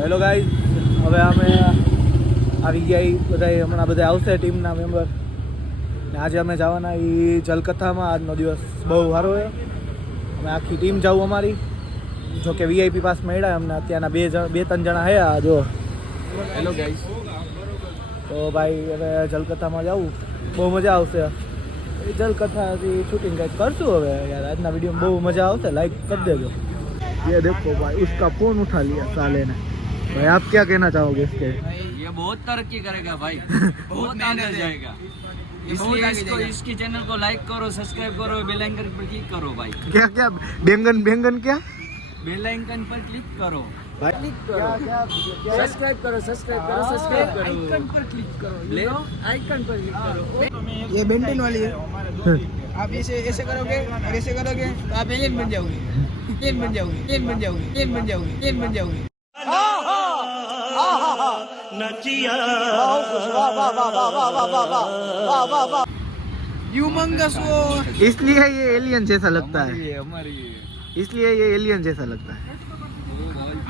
Hello guys, હવે અમે આવી ગયા બધા, હમણાં બધા આવશે ટીમના મેમ્બર ને આજે અમે જવાના એ જલકથામાં. આજનો દિવસ બહુ સારો છે. અમે આખી ટીમ જાઉં અમારી, જો કે વીઆઈપી પાસ મળ્યા અમને અત્યારના બે ત્રણ જણા હે. આ જો હેલો ગાઈઝ, તો ભાઈ હવે જલકથામાં જાઉં, બહુ મજા આવશે. એ જલકથાથી શૂટિંગ કંઈક કરશું હવે યાર. આજના વિડીયોમાં બહુ મજા આવશે, લાઈક કરી देજો. ये देखो भाई, उसका फोन उठा लिया साले ने. भाई आप क्या कहना चाहोगे इसके? ये बहुत तरक्की करेगा भाई, बहुत आगे जाएगा. इसलिए इसकी चैनल को लाइक करो, सब्सक्राइब करो, बेल आइकन पर क्लिक करो भाई. क्या क्या बैंगन बैंगन क्या? बेल आइकन पर क्लिक करो भाई क्लिक करो, सब्सक्राइब करो, सब्सक्राइब करो, सब्सक्राइब करो, आइकन पर क्लिक करो, आइकन पर क्लिक करो. ये बेंटन वाली है. आप ऐसे करोगे और ऐसे करोगे तो आप एलियन बन जाओगे, एलियन बन जाओगे, एलियन बन जाओगे, एलियन बन जाओगे, एलियन बन जाओगे. ह्यूमंगस वो, इसलिए ये एलियन जैसा लगता है, इसलिए ये एलियन जैसा लगता है.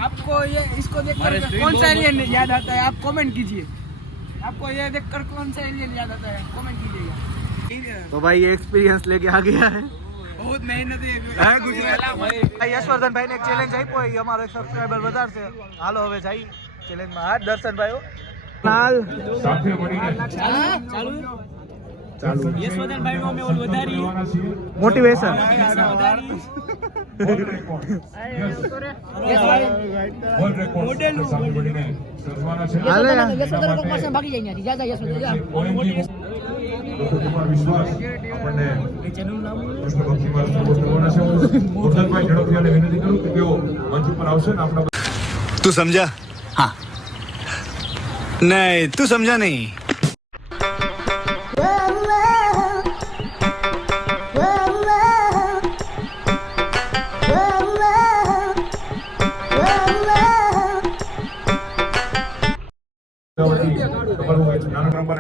आपको ये इसको देखकर कौन सा एलियन याद आता है? आप कमेंट कीजिए. आपको ये देखकर कौन सा एलियन याद आता है? कमेंट कीजिएगा. तो भाई ये एक्सपीरियंस लेके आ गया है. बहुत मेहनत है. ભાઈ યશવર્ધનભાઈને એક ચેલેન્જ આપ્યો, એ અમારો એક સબસ્ક્રાઇબર વધારશે. હાલો હવે જઈ ચેલેન્જમાં. હા દર્શનભાઈ હાલ સાથે મળીને ચાલુ યશવર્ધનભાઈ નો અમે ઓલ વધારી મોટિવેશન. વર્લ્ડ રેકોર્ડ સાથે મળીને સર્જવાના છે. હાલે ભાગી જાય નથી. જા યશવર્ધન વિશ્વાસ આપણને કૃષ્ણ ભક્તિ માર્ગ કરવાના છે. મોટરભાઈ ઝડપથી અને વિનંતી કરું કે તેઓ મંચ ઉપર આવશે ને આપણા. तू समझा? हाँ. नहीं, तू समझा नहीं.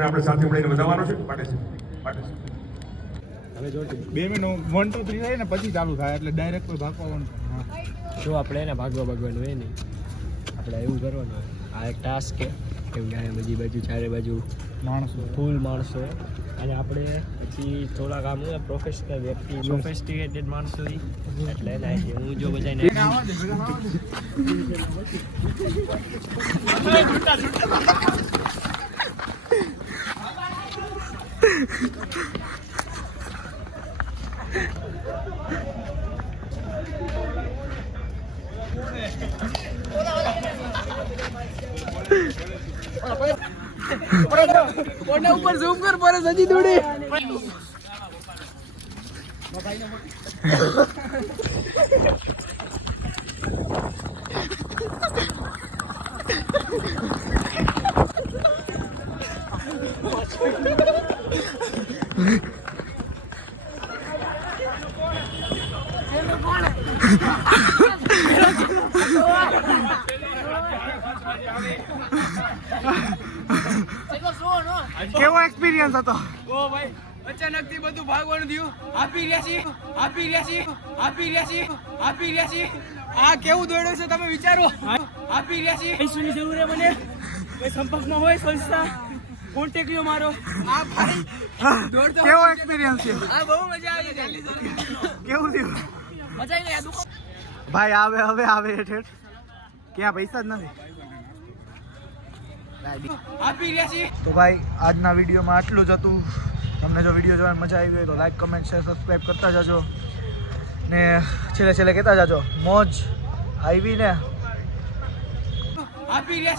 આપણે સાથે મળીને વધારવાનો છે. હવે જો 2 મિનિટ 1 2 3 થાય ને પછી ચાલુ થાય, એટલે ડાયરેક્ટ કોઈ ભાગવાનું. જો આપણે એને ભાગવાનું હોય નહીં, આપણે એવું કરવાનું હોય. આ એક ટાસ્ક છે કે બધી બાજુ ચારે બાજુ માણસો ફૂલ માણસો, અને આપણે પછી થોડાક આમ પ્રોફેશનલ વ્યક્તિ, સોફિસ્ટિકેટેડ માણસો હોય, એટલે એના હું જો બધાને કોના ઉપર ઝૂમ કર પર સજી દોડી. કેવો એક્સપિરિયન્સ હતો? ઓ ભાઈ, અચાનક થી બધું ભાગવાનું થયું. આપી રહ્યા છીએ, આપી રહ્યા છીએ, આપી રહ્યા છીએ, આપી રહ્યા છીએ. આ કેવું દોડ્યો છે તમે વિચારો. આપી રહ્યા છીએ. પૈસાની જરૂર છે મને, કોઈ સંપર્કમાં હોય સંસ્થા, કોન્ટેક્ટ લ્યો મારો. આ ભાઈ દોડતો કેવો એક્સપિરિયન્સ છે? આ બહુ મજા આવી છે. કેવું થયું મજા આવી ગઈ. ભાઈ? આવે હવે આવે હેઠ ક્યાં પૈસા જ નથી. આપી રહ્યા છીએ. તો ભાઈ આજના વિડીયોમાં આટલું જ હતું. તમને જો વિડીયો જોવાની મજા આવી હોય તો લાઈક, કમેન્ટ, શેર, સબસ્ક્રાઈબ કરતા જજો. ને છેલ્લે કહેતા જજો મોજ આવી ને. આપી રહ્યા